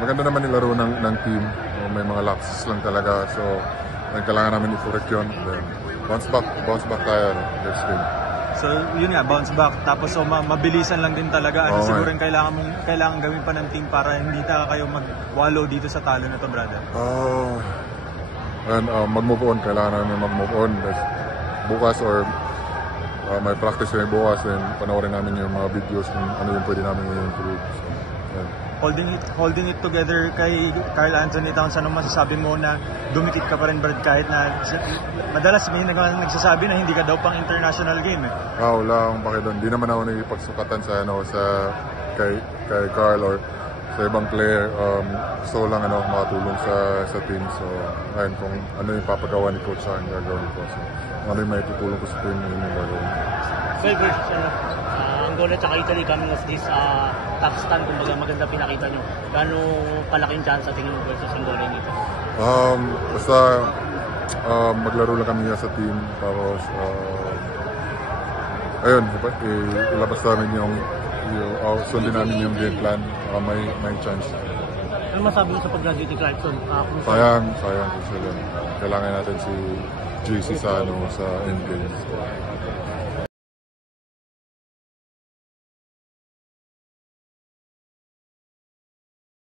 maganda naman yung laro ng team. May mga lapses lang talaga. So, kailangan namin i-correct yun. Then, bounce back tayo next game. So, yun nga, bounce back. Tapos, so, mabilisan lang din talaga. Ano siguro yung kailangan gawin pa ng team para hindi kayo mag-wallow dito sa talo na to, brother? Mag-move on. Kailangan namin mag-move on. Bukas or may practice rin bukas and panoorin namin yung mga videos kung ano yung pwede namin i-improve. So, yeah. Holding it together kay Karl Anthony Towns, ano masasabi mo na dumikit ka pa rin, Brad, kahit na madalas may nagsasabi na hindi ka daw pang international game eh? Wala akong pakidon. Hindi naman ako nagpagsukatan kay Carl or sa ibang player. Gusto lang makatulong sa team. So, ayun, kung ano yung papagawa ni Coach sa akin, gagawin ko. So, ano yung may tutulong ko sa team, yun yung gagawin. Well, versus Angola at Italy coming off this tough stand, kumbaga maganda pinakita nyo. Gano'ng kalaking chance sa tingin mo versus Angola nito? Basta maglaro lang kami sa team. Tapos, ayun, ilabas namin sundin namin yung game plan. May chance. Ano masabi mo sa pag-graduate ni Clarkson? Sayang sila. Kailangan natin si JC sa endgame.